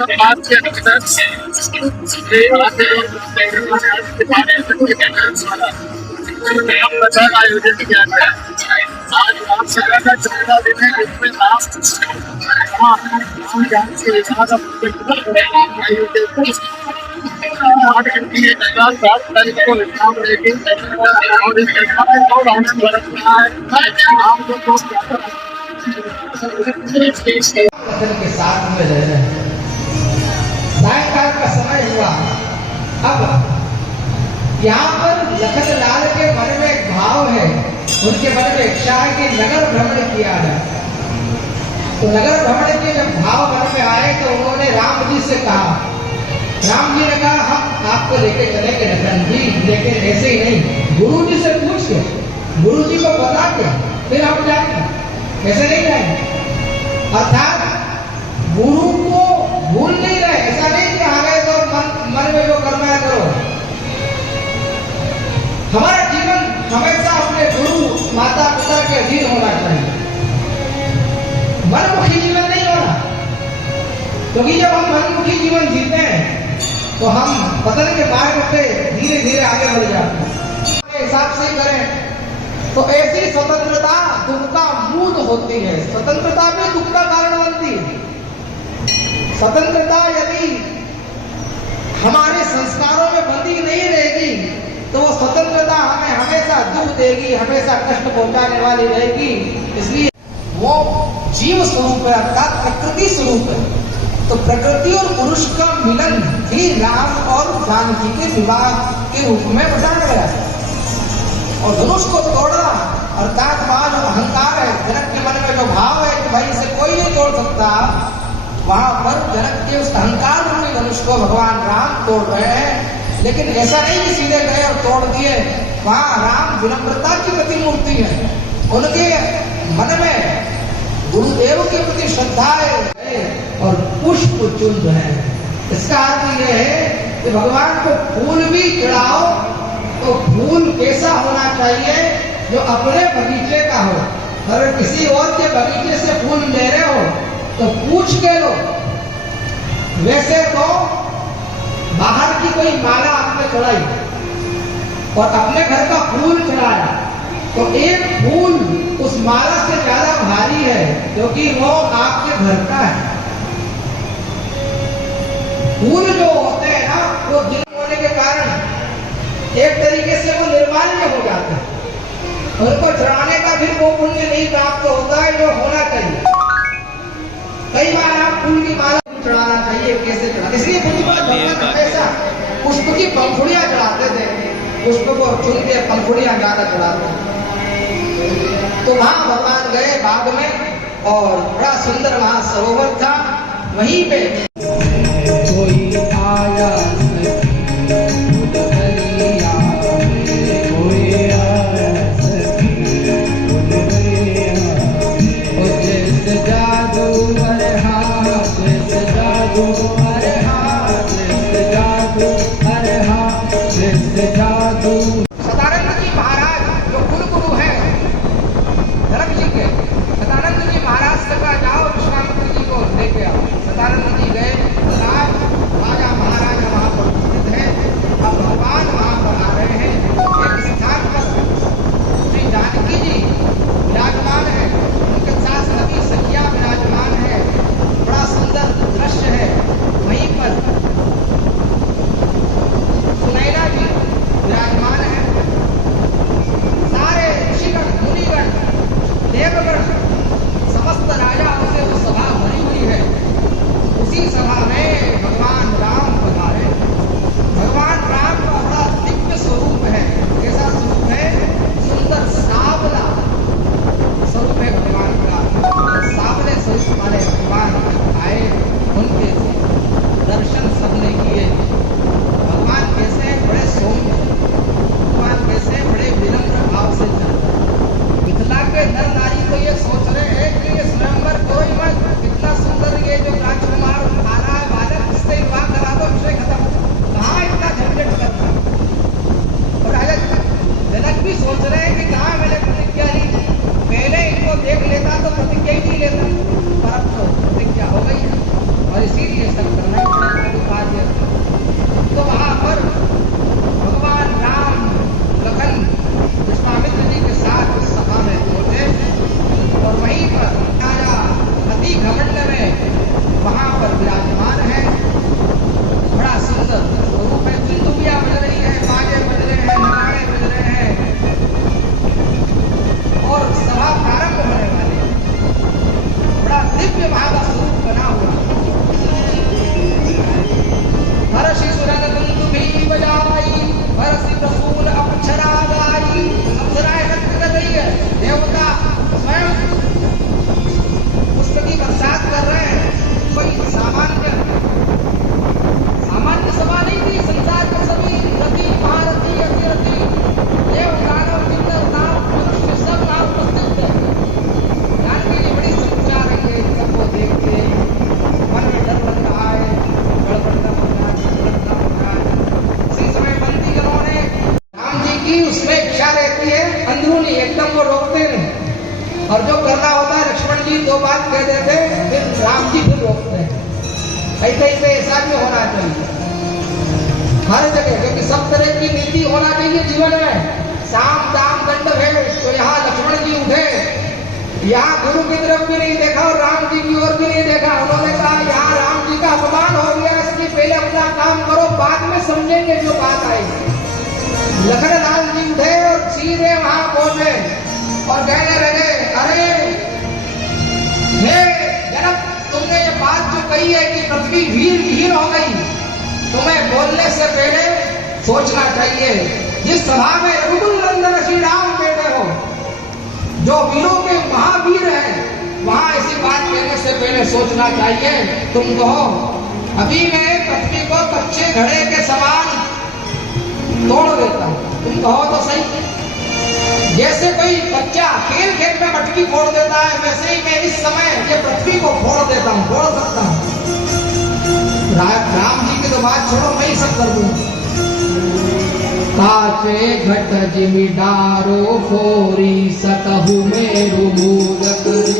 बात के अंदर प्रचार आयोजित किया गया। आज राम सभा का 14 दिन है, जिसमें राम ज्ञान से आयोजित 7 तारीख को विश्राम लेगी और इस घटना में बहुत आनंद बरसना है। राम को के साथ में रह रहे हैं। सायंकाल का समय हुआ। अब यहाँ पर लखन लाल के मन में एक भाव है, उनके मन में इच्छा है कि नगर भ्रमण किया जाए। तो नगर भ्रमण के जब भाव मन में आए तो उन्होंने राम जी से कहा। राम जी ने कहा हम आपको लेके चलेंगे लखन जी, लेकिन ऐसे ही नहीं, गुरु जी से पूछ के, गुरु जी को बता के फिर हम जाएंगे, ऐसे नहीं जाएंगे। अर्थात गुरु को भूल नहीं रहे, ऐसा नहीं कि आ गए तो मन में जो करना है करो। हमारा जीवन हमेशा अपने गुरु माता पिता के अधीन होना चाहिए, मनमुखी जीवन नहीं होना। क्योंकि जब हम मनमुखी जीवन जीते हैं तो हम पतन के मार्ग पे धीरे धीरे आगे बढ़ जाते हैं। हिसाब से करें तो ऐसी स्वतंत्रता दुख का मूल होती है। स्वतंत्रता भी दुख का कारण बनती है। स्वतंत्रता यदि हमारे संस्कारों में बंधी नहीं रहेगी तो वो स्वतंत्रता हमें हमेशा दुख देगी, हमेशा कष्ट पहुंचाने वाली रहेगी। इसलिए वो जीव स्वरूप है, अर्थात प्रकृति स्वरूप है। तो प्रकृति और पुरुष का मिलन ही राम और जानकी के विवाह के रूप में बताया गया है। और धनुष को तोड़ना अर्थात वहां जो अहंकार है, जनक के मन में जो भाव है कि भाई इसे कोई नहीं तोड़ सकता, वहां पर जनक के उस अहंकार रूपी धनुष को भगवान राम तोड़ रहे हैं। लेकिन ऐसा नहीं कि सीधे गए और तोड़ दिए। वहां राम विनम्रता की प्रतिमूर्ति है। उनके मन में गुरुदेव के प्रति श्रद्धा है और पुष्प चुंद है। इसका अर्थ यह है कि भगवान को फूल भी चढ़ाओ तो फूल कैसा होना चाहिए, जो अपने बगीचे का हो। अगर किसी और के बगीचे से फूल ले रहे हो तो पूछ के लो। वैसे तो बाहर की कोई माला आपने चढ़ाई और अपने घर का फूल चढ़ाया तो एक फूल उस माला से ज्यादा भारी है, क्योंकि वो आपके घर का है। फूल जो होते हैं ना, वो दिन होने के कारण एक तरीके से वो निर्माल्य हो जाते हैं। उनको चढ़ाने का फिर वो पुण्य नहीं प्राप्त होता है जो होना चाहिए। कई बार आप फूल की माला चढ़ाना चाहिए, कैसे चढ़ा, इसलिए हमेशा पुष्प की पंखुड़ियां चढ़ाते थे। पुष्प को चुन के पंखुड़ियां ज्यादा चढ़ाते थे। तो वहां भगवान गए बाग में और बड़ा सुंदर वहां सरोवर था। वहीं पे कोई आया सदानंद जी महाराज जो कुलगुरु हैं धर्म जी के, सदानंद जी महाराज से कहा जाओ विश्वामित्र जी को लेके आओ। सदानंद जी गए। राजा महाराजा वहां पर उपस्थित है। अब भगवान वहां पर आ रहे हैं। एक स्थान पर श्री जानकी जी विराजमान है, उनके साथ सभी सखियां विराजमान है। बड़ा सुंदर दृश्य है। बात कह देते फिर राम जी फिर रोकते हैं। ऐसे ही पे ऐसा भी होना चाहिए हर जगह, क्योंकि सब तरह की नीति होना चाहिए जीवन में। साम दाम दंड भेद, तो यहाँ लक्ष्मण जी उठे, यहाँ गुरु की तरफ भी नहीं देखा और राम जी की ओर भी नहीं देखा। उन्होंने कहा यहाँ राम जी का अपमान हो गया, इसलिए पहले अपना काम करो, बाद में समझेंगे जो बात आई। लखनलाल जी उठे और सीधे वहां पहुंचे और कहने लगे, अरे हे जनक, तुमने ये बात जो कही है कि पृथ्वी वीर विहीन हो गई, तुम्हें बोलने से पहले सोचना चाहिए। जिस सभा में रघुकुल नंदन श्री राम बैठे हो, जो वीरों के महावीर हैं, वहां ऐसी बात कहने से पहले सोचना चाहिए। तुम कहो अभी मैं पृथ्वी को कच्चे घड़े के समान तोड़ देता हूं, तुम कहो तो सही। जैसे कोई बच्चा खेल खेल में मटकी फोड़ देता है, वैसे ही मैं इस समय ये पृथ्वी को फोड़ देता हूं, फोड़ सकता हूं। राम जी की तो बात छोड़ो, मैं ही सब कर दूंगा। काचे घट जिमि डारो फोरी, सकहु मेरु मूल करि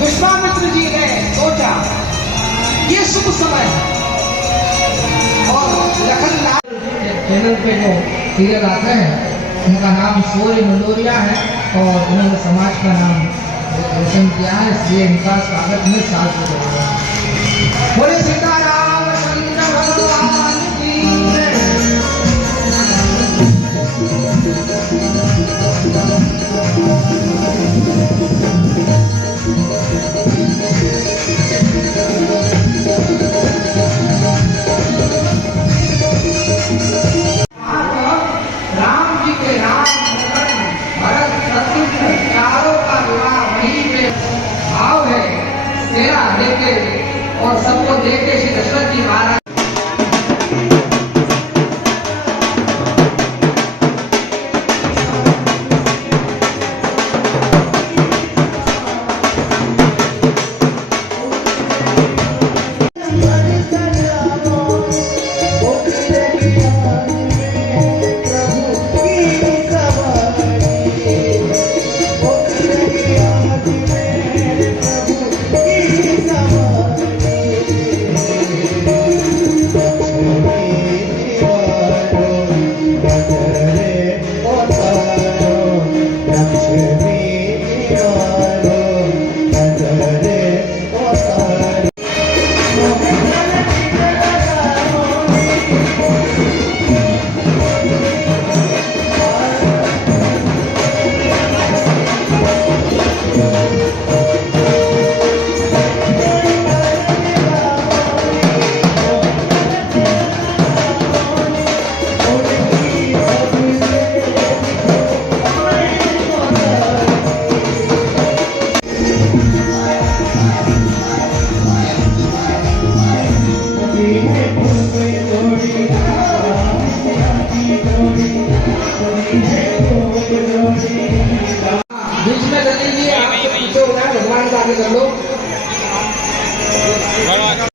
विश्वामित्र जी ने सोचा ये शुभ समय, और लखनलाल चैनल पे जो सीरियल आते हैं उनका नाम सूर्य मंडोरिया है और उन्होंने समाज का नाम रोशन किया है, इसलिए इनका स्वागत में साथ हो रहा है। बोले सीताराम चंद्र भगवान की लेके और सबको लेके श्री दशरथ जी महाराज कर लो।